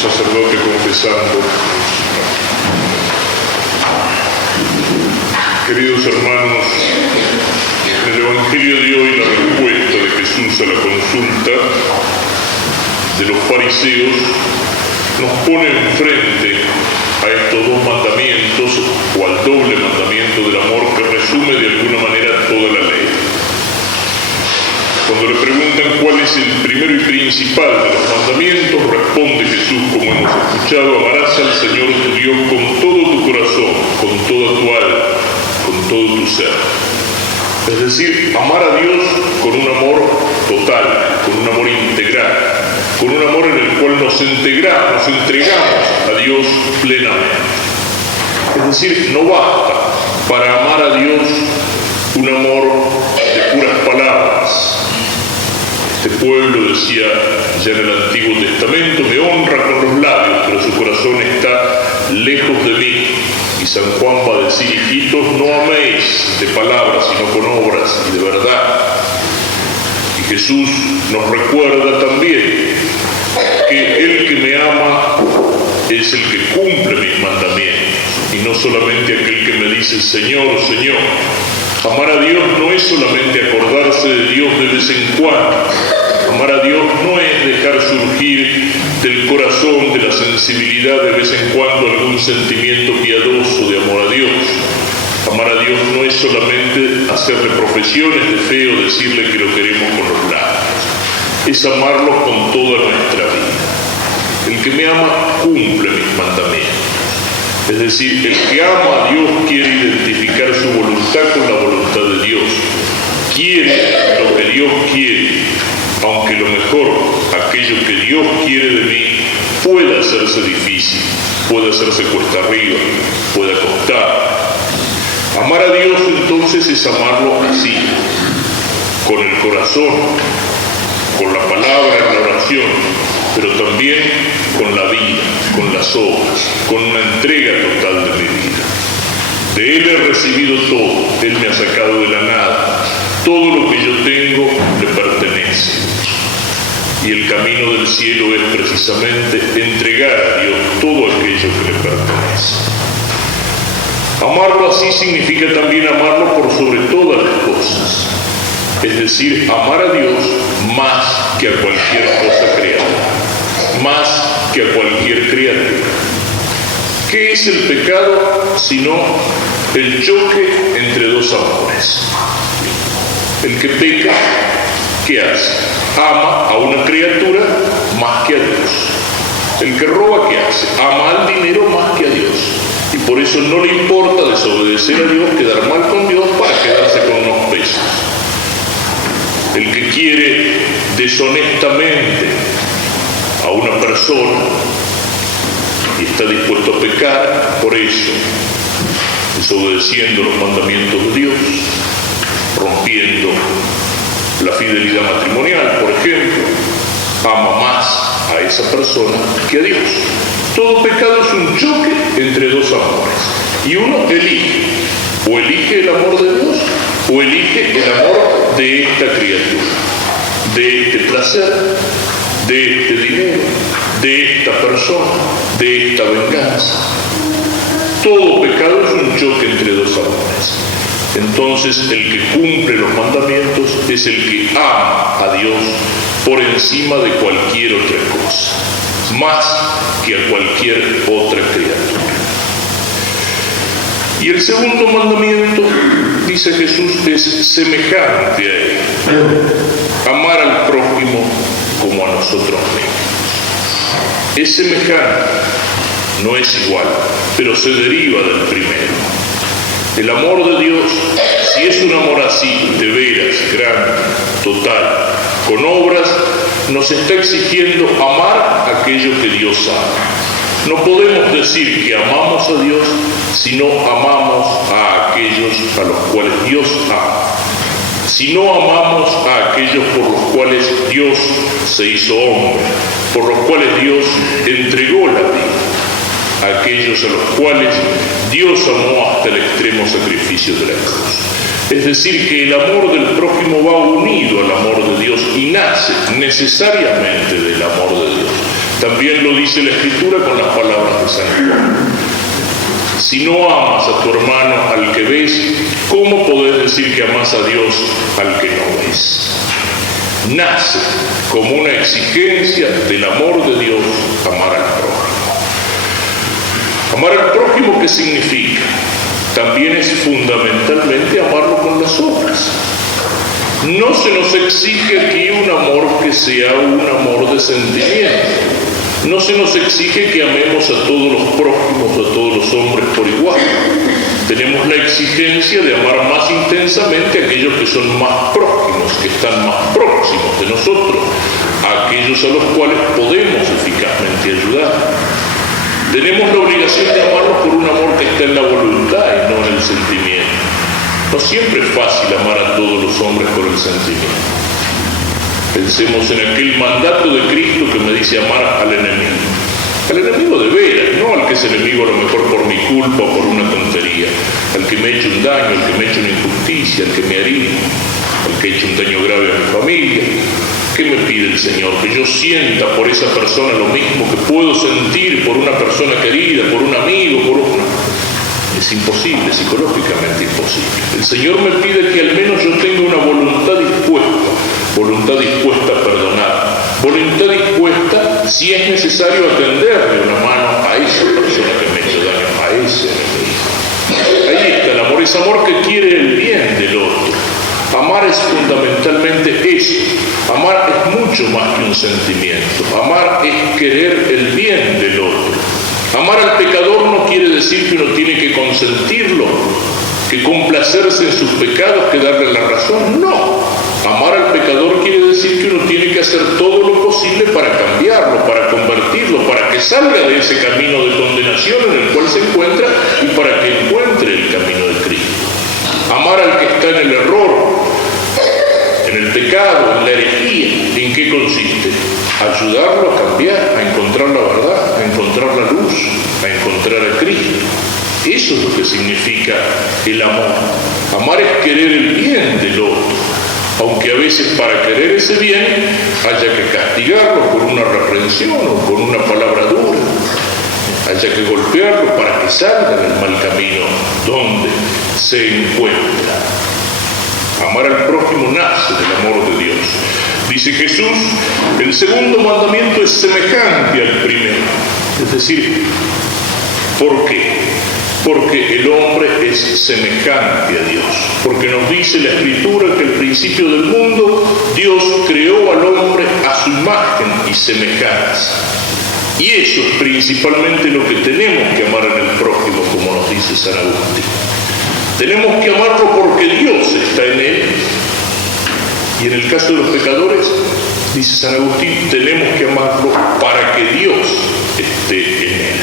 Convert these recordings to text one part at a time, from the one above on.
sacerdote confesando. Queridos hermanos, en el Evangelio de hoy la respuesta de Jesús a la consulta de los fariseos nos pone enfrente a estos dos mandamientos o al doble mandamiento del amor que resume de alguna manera toda la ley. Cuando le preguntan cuál es el primero y principal de los mandamientos, responde Jesús, como hemos escuchado: amarás al Señor tu Dios con todo tu corazón, con toda tu alma, con todo tu ser. Es decir, amar a Dios con un amor total, con un amor integral, con un amor en el cual nos entregamos a Dios plenamente. Es decir, no basta para amar a Dios un amor de puras palabras. Este pueblo, decía ya en el Antiguo Testamento, me honra con los labios, pero su corazón está lejos de mí. Y San Juan va a decir: hijitos, no améis de palabras, sino con obras y de verdad. Y Jesús nos recuerda también que el que me ama es el que cumple mis mandamientos, y no solamente aquel que me dice Señor, Señor. Amar a Dios no es solamente acordarse de Dios de vez en cuando. Amar a Dios no es dejar surgir del corazón, de la sensibilidad, de vez en cuando algún sentimiento piadoso de amor a Dios. Amar a Dios no es solamente hacerle profesiones de fe o decirle que lo queremos con los labios. Es amarlo con toda nuestra vida. El que me ama cumple mis mandamientos. Es decir, el que ama a Dios quiere identificar su voluntad con la voluntad de Dios. Quiere lo que Dios quiere, aunque lo mejor, aquello que Dios quiere de mí, pueda hacerse difícil, pueda hacerse cuesta arriba, pueda costar. Amar a Dios entonces es amarlo así, con el corazón, con la palabra en la oración, pero también con la vida, con las obras, con una entrega total de mi vida. De Él he recibido todo, Él me ha sacado de la nada, todo lo que yo tengo le pertenece. Y el camino del cielo es precisamente entregar a Dios todo aquello que le pertenece. Amarlo así significa también amarlo por sobre todas las cosas. Es decir, amar a Dios más que a cualquier cosa creada, más que a cualquier criatura. ¿Qué es el pecado sino el choque entre dos amores? El que peca, ¿qué hace? Ama a una criatura más que a Dios. El que roba, ¿qué hace? Ama al dinero más que a Dios. Y por eso no le importa desobedecer a Dios, quedar mal con Dios para quedarse con unos pesos. El que quiere deshonestamente a una persona y está dispuesto a pecar por eso, desobedeciendo los mandamientos de Dios, rompiendo la fidelidad matrimonial, por ejemplo, ama más a esa persona que a Dios. Todo pecado es un choque entre dos amores. Y uno elige, o elige el amor de Dios, o elige el amor de esta criatura, de este placer, de este dinero, de esta persona, de esta venganza. Todo pecado es un choque entre dos amores. Entonces el que cumple los mandamientos es el que ama a Dios por encima de cualquier otra cosa, más que a cualquier otra criatura. Y el segundo mandamiento, dice Jesús, es semejante a él: amar al prójimo como a nosotros mismos. Es semejante, no es igual, pero se deriva del primero. El amor de Dios, si es un amor así, de veras, grande, total, con obras, nos está exigiendo amar aquello que Dios ama. No podemos decir que amamos a Dios si no amamos a aquellos a los cuales Dios ama. Si no amamos a aquellos por los cuales Dios se hizo hombre, por los cuales Dios entregó la vida, a aquellos a los cuales Dios amó hasta el extremo sacrificio de la cruz. Es decir, que el amor del prójimo va unido al amor de Dios y nace necesariamente del amor de Dios. También lo dice la Escritura con las palabras de San Juan. Si no amas a tu hermano al que ves, ¿cómo podés decir que amas a Dios al que no ves? Nace como una exigencia del amor de Dios amar al prójimo. Amar al prójimo, ¿qué significa? También es fundamentalmente amarlo con las obras. No se nos exige aquí un amor que sea un amor de sentimiento. No se nos exige que amemos a todos los prójimos, a todos los hombres por igual. Tenemos la exigencia de amar más intensamente a aquellos que son más prójimos, que están más próximos de nosotros, a aquellos a los cuales podemos eficazmente ayudar. Tenemos la obligación de amarlos por un amor que está en la voluntad y no en el sentimiento. No siempre es fácil amar a todos los hombres por el sentimiento. Pensemos en aquel mandato de Cristo que me dice amar al enemigo. Al enemigo de veras, no al que es enemigo a lo mejor por mi culpa o por una tontería. Al que me ha hecho un daño, al que me ha hecho una injusticia, al que me harina, al que ha hecho un daño grave a mi familia. ¿Qué me pide el Señor? Que yo sienta por esa persona lo mismo que puedo sentir por una persona querida, por un amigo, por una... Es imposible, psicológicamente imposible. El Señor me pide que al menos yo tenga una voluntad dispuesta a perdonar, voluntad dispuesta, si es necesario, a tenderle una mano a esa persona que me ha hecho daño, a ese enemigo. Ahí está el amor, es amor que quiere el bien del otro. Amar es fundamentalmente eso. Amar es mucho más que un sentimiento. Amar es querer el bien del otro. Amar al pecador no quiere decir que uno tiene que consentirlo, que complacerse en sus pecados, que darle la razón. No. Amar al pecador quiere decir que uno tiene que hacer todo lo posible para cambiarlo, para convertirlo, para que salga de ese camino de condenación en el cual se encuentra y para que encuentre el camino de Cristo. Amar al que está en el error, en el pecado, en la herejía, ¿en qué consiste? Ayudarlo a cambiar, a encontrar la verdad, a encontrar la luz, a encontrar a Cristo. Eso es lo que significa el amor. Amar es querer el bien del otro, aunque a veces para querer ese bien haya que castigarlo con una reprensión o con una palabra dura, haya que golpearlo para que salga del mal camino donde se encuentra. Amar al prójimo nace del amor de Dios. Dice Jesús, el segundo mandamiento es semejante al primero. Es decir, ¿por qué? Porque el hombre es semejante a Dios. Porque nos dice la Escritura que al principio del mundo Dios creó al hombre a su imagen y semejanza. Y eso es principalmente lo que tenemos que amar en el prójimo, como nos dice San Agustín. Tenemos que amarlo porque Dios está en él. Y en el caso de los pecadores, dice San Agustín, tenemos que amarlo para que Dios esté en él.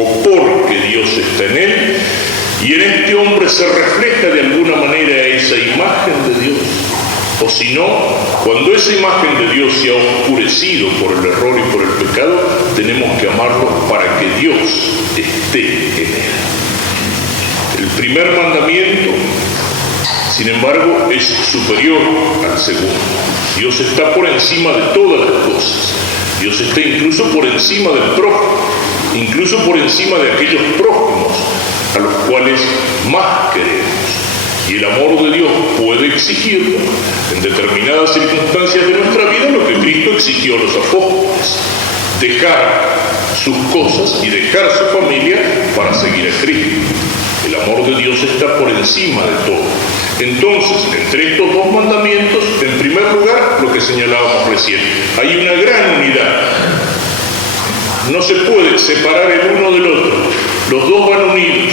O porque Dios está en él, y en este hombre se refleja de alguna manera esa imagen de Dios. O si no, cuando esa imagen de Dios se ha oscurecido por el error y por el pecado, tenemos que amarlo para que Dios esté en él. El primer mandamiento, sin embargo, es superior al segundo. Dios está por encima de todas las cosas. Dios está incluso por encima del prójimo, incluso por encima de aquellos prójimos a los cuales más queremos. Y el amor de Dios puede exigirnos en determinadas circunstancias de nuestra vida lo que Cristo exigió a los apóstoles: dejar sus cosas y dejar su familia para seguir a Cristo. El amor de Dios está por encima de todo. Entonces, entre estos dos mandamientos, en primer lugar, lo que señalábamos recién, hay una gran unidad. No se puede separar el uno del otro. Los dos van unidos.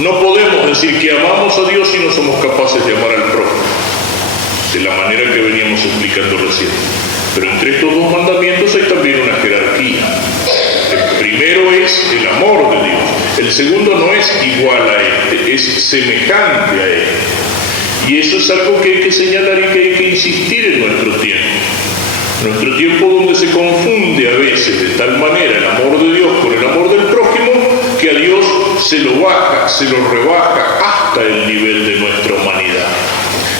No podemos decir que amamos a Dios y no somos capaces de amar al prójimo, de la manera que veníamos explicando recién. Pero entre estos dos mandamientos hay también una jerarquía. El primero es el amor de Dios. El segundo no es igual a este, es semejante a él. Y eso es algo que hay que señalar y que hay que insistir en nuestro tiempo. Nuestro tiempo donde se confunde a veces de tal manera el amor de Dios con el amor del prójimo, que a Dios se lo baja, se lo rebaja hasta el nivel de nuestra humanidad.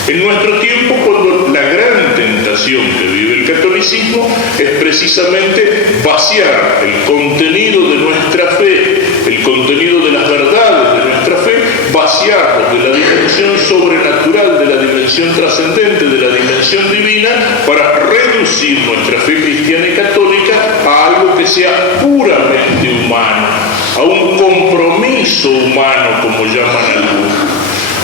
En nuestro tiempo, cuando la gran tentación que vive el catolicismo es precisamente vaciar el contenido de nuestra fe, el contenido de las verdades de nuestra fe, vaciarlos de la dimensión sobrenatural, de la dimensión trascendente, de la dimensión divina, para reducir nuestra fe cristiana y católica a algo que sea puramente humano, a un compromiso humano, como llaman algunos.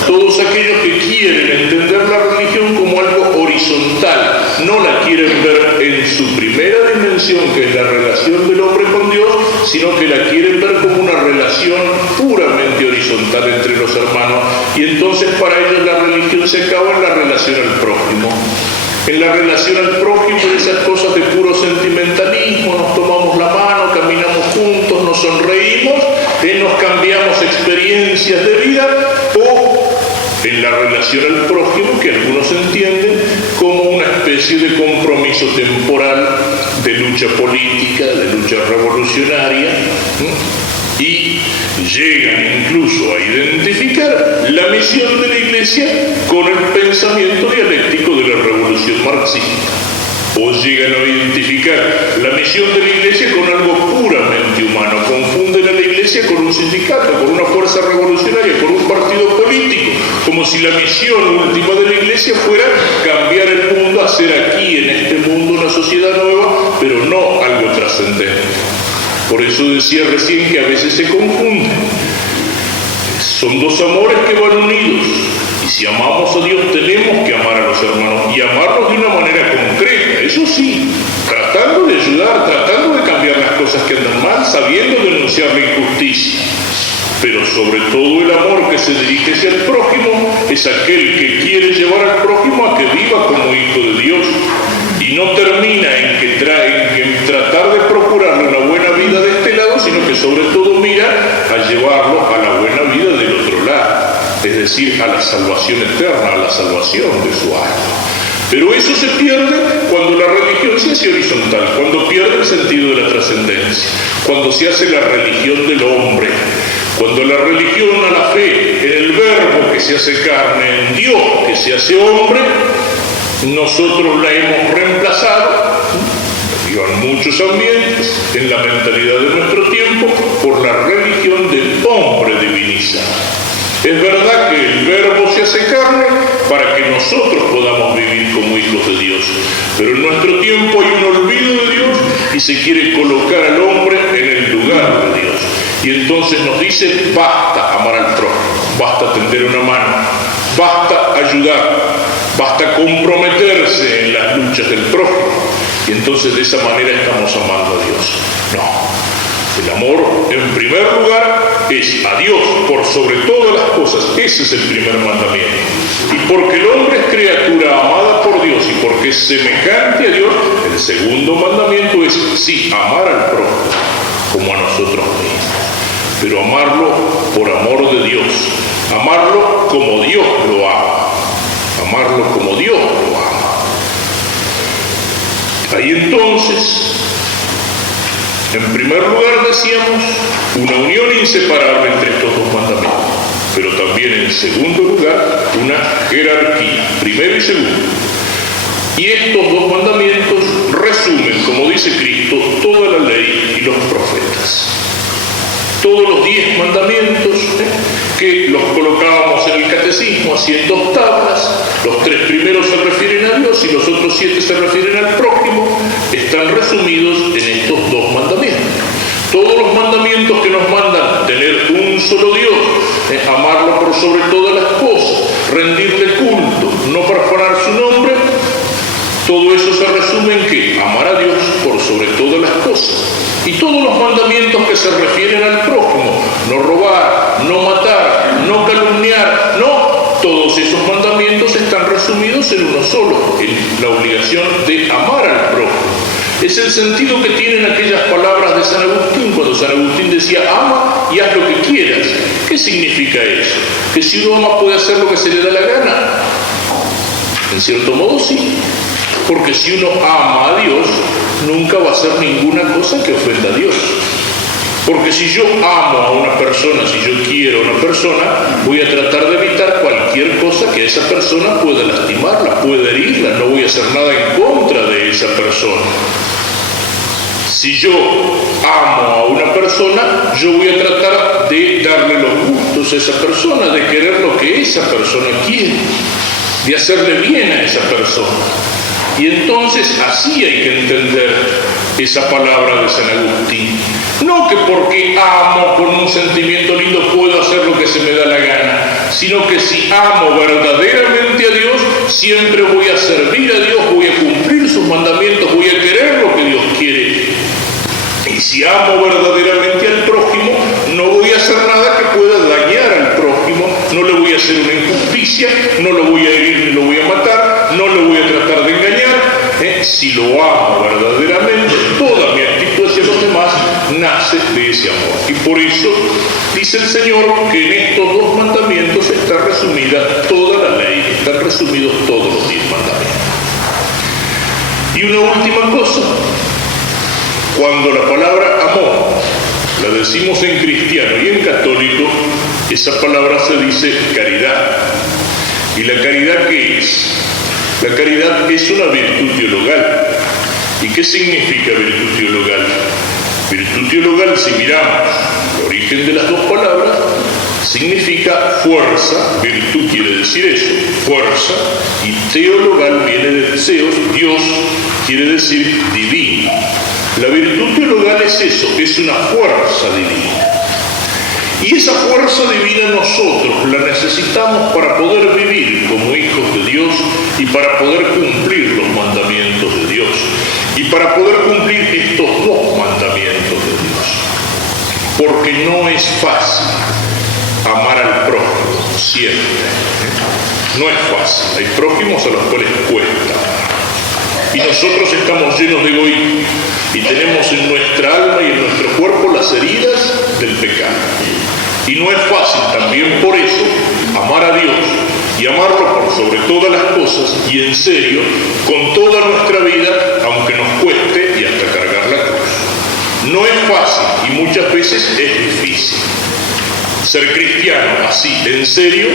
Todos aquellos que quieren entender la religión como algo horizontal, no la quieren ver en su primera dimensión, que es la relación del hombre con Dios, sino que la quieren ver como una relación puramente horizontal entre los hermanos, y entonces para ellos la religión se acaba en la relación al prójimo. En la relación al prójimo, esas cosas de puro sentimentalismo, nos tomamos la mano, caminamos juntos, nos sonreímos, nos cambiamos experiencias de vida, o en la relación al prójimo, que algunos entienden como una especie de compromiso temporal, de lucha política, de lucha revolucionaria, y llegan incluso a identificar la misión de la Iglesia con el pensamiento dialéctico de la revolución marxista, o llegan a identificar la misión de la Iglesia con algo puramente humano, confunden a la Iglesia con un sindicato, con una fuerza revolucionaria, con un partido político, como si la misión última de la Iglesia fuera cambiar el mundo, hacer aquí en este mundo una sociedad nueva, pero no algo trascendente. Por eso decía recién que a veces se confunden. Son dos amores que van unidos, y si amamos a Dios tenemos que amar a los hermanos, y amarlos de una manera concreta, eso sí, tratando de ayudar, tratando de cambiar las cosas que andan mal, sabiendo denunciar la injusticia. Pero sobre todo el amor que se dirige hacia el prójimo es aquel que quiere llevar al prójimo a que viva como hijo de Dios, y no termina en tratar de procurarle una buena vida de este lado, sino que sobre todo mira a llevarlo a la buena vida del otro lado, es decir, a la salvación eterna, a la salvación de su alma. Pero eso se pierde cuando la religión se hace horizontal, cuando pierde el sentido de la trascendencia, cuando se hace la religión del hombre, cuando la religión a la fe, en el verbo que se hace carne, en Dios que se hace hombre, nosotros la hemos reemplazado, en muchos ambientes, en la mentalidad de nuestro tiempo, por la religión del hombre divinizado. Es verdad que el verbo se hace carne para que nosotros podamos vivir como hijos de Dios, pero en nuestro tiempo hay un olvido de Dios y se quiere colocar al hombre en el lugar de Dios. Y entonces nos dice, basta amar al prójimo, basta tender una mano, basta ayudar, basta comprometerse en las luchas del prójimo. Y entonces de esa manera estamos amando a Dios. No. El amor, en primer lugar, es a Dios por sobre todas las cosas. Ese es el primer mandamiento. Y porque el hombre es criatura amada por Dios y porque es semejante a Dios, el segundo mandamiento es, sí, amar al prójimo como a nosotros mismos. Pero amarlo por amor de Dios. Amarlo como Dios lo ama. Amarlo como Dios lo ama. Ahí entonces, en primer lugar decíamos, una unión inseparable entre estos dos mandamientos, pero también en segundo lugar, una jerarquía, primero y segundo. Y estos dos mandamientos resumen, como dice Cristo, toda la ley y los profetas. Todos los 10 mandamientos, que los colocábamos en el catecismo así en 2 tablas, los 3 primeros se refieren a Dios y los otros 7 se refieren al prójimo, están resumidos en estos 2 mandamientos. Todos los mandamientos que nos mandan tener un solo Dios, amarlo por sobre todas las cosas, rendirle culto, no profanar su nombre, todo eso se resume en que amar a Dios por sobre todas las cosas. Y todos los mandamientos que se refieren al prójimo, no robar, no matar, no calumniar, no, todos esos mandamientos están resumidos en uno solo, en la obligación de amar al prójimo. Es el sentido que tienen aquellas palabras de San Agustín, cuando San Agustín decía, ama y haz lo que quieras. ¿Qué significa eso? Que si uno ama puede hacer lo que se le da la gana. En cierto modo sí, porque si uno ama a Dios, nunca va a hacer ninguna cosa que ofenda a Dios. Porque si yo amo a una persona, si yo quiero a una persona, voy a tratar de evitar cualquier cosa que esa persona pueda lastimarla, pueda herirla, no voy a hacer nada en contra de esa persona. Si yo amo a una persona, yo voy a tratar de darle los gustos a esa persona, de querer lo que esa persona quiere, de hacerle bien a esa persona. Y entonces así hay que entender esa palabra de San Agustín. No que porque amo con un sentimiento lindo puedo hacer lo que se me da la gana, sino que si amo verdaderamente a Dios, siempre voy a servir a Dios, voy a cumplir sus mandamientos, voy a querer lo que Dios quiere. Y si amo verdaderamente al prójimo, no voy a hacer nada que pueda dañar al prójimo, no le voy a hacer una injusticia, no lo voy a herir ni lo voy a matar, no le voy a tratar de engañar. Si lo amo verdaderamente, toda mi actitud hacia los demás nace de ese amor. Y por eso dice el Señor que en estos dos mandamientos está resumida toda la ley, están resumidos todos los 10 mandamientos. Y una última cosa, cuando la palabra amor la decimos en cristiano y en católico, esa palabra se dice caridad. ¿Y la caridad qué es? La caridad es una virtud teologal. ¿Y qué significa virtud teologal? Virtud teologal, si miramos el origen de las dos palabras, significa fuerza, virtud quiere decir eso, fuerza, y teologal viene de theos, Dios, quiere decir divino. La virtud teologal es eso, es una fuerza divina. Y esa fuerza divina nosotros la necesitamos para poder vivir como hijos de Dios y para poder cumplir los mandamientos de Dios y para poder cumplir estos dos mandamientos de Dios. Porque no es fácil amar al prójimo, siempre. No es fácil. Hay prójimos a los cuales cuesta. Y nosotros estamos llenos de egoísmo y tenemos en nuestra alma y en nuestro cuerpo las heridas del pecado. Y no es fácil también por eso amar a Dios y amarlo por sobre todas las cosas y en serio, con toda nuestra vida, aunque nos cueste y hasta cargar la cruz. No es fácil y muchas veces es difícil. Ser cristiano así, en serio,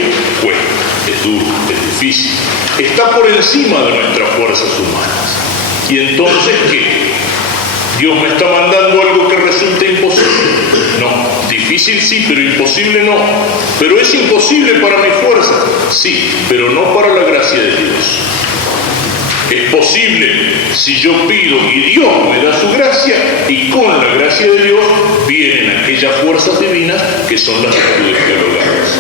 cuesta, es duro, es difícil. Está por encima de nuestras fuerzas humanas. ¿Y entonces qué? ¿Dios me está mandando algo que resulta imposible? No, difícil sí, pero imposible no. ¿Pero es imposible para mi fuerza? Sí, pero no para la gracia de Dios. Es posible si yo pido y Dios me da su gracia, y con la gracia de Dios vienen aquellas fuerzas divinas que son las virtudes teologales.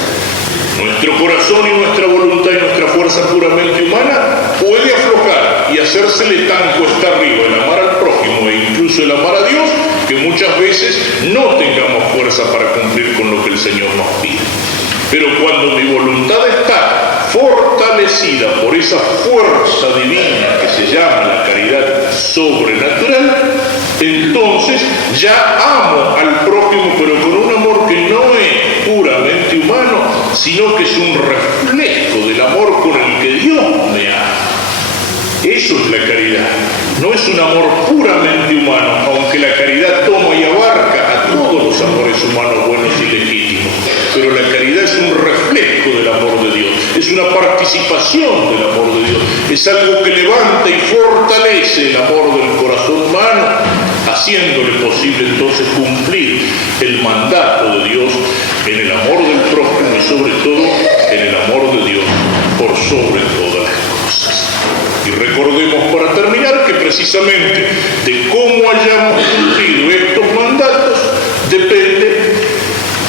Nuestro corazón y nuestra voluntad y nuestra fuerza puramente humana puede aflojar y hacérsele tan cuesta arriba el amar al prójimo e incluso el amar a Dios, que muchas veces no tengamos fuerza para cumplir con lo que el Señor nos pide. Pero cuando mi voluntad está fortalecida por esa fuerza divina que se llama la caridad sobrenatural, entonces ya amo al prójimo, pero con un amor que no es puramente humano, sino que es un reflejo del amor con el que Dios me ama. Eso es la caridad. No es un amor puramente humano, aunque la caridad toma y abarca a todos los amores humanos buenos y legítimos. Pero la caridad es un reflejo del amor de Dios, es una participación del amor de Dios, es algo que levanta y fortalece el amor del corazón humano, haciéndole posible entonces cumplir el mandato de Dios en el amor del prójimo y sobre todo en el amor de Dios por sobre todas las cosas. Y recordemos para terminar que precisamente de cómo hayamos cumplido estos mandatos depende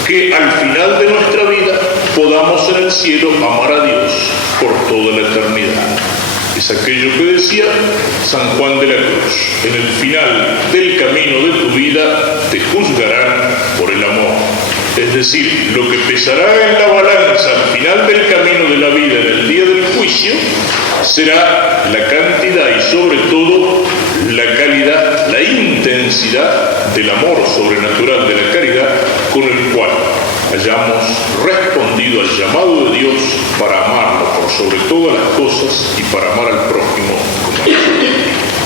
que al final de nuestra vida podamos en el cielo amar a Dios por toda la eternidad. Es aquello que decía San Juan de la Cruz: en el final del camino de tu vida te juzgarán por el amor. Es decir, lo que pesará en la balanza al final del camino de la vida en el día del juicio será la cantidad y sobre todo la calidad, la intensidad del amor sobrenatural de la caridad con el cual hayamos respondido al llamado de Dios para amarlo por sobre todas las cosas y para amar al prójimo como a nosotros.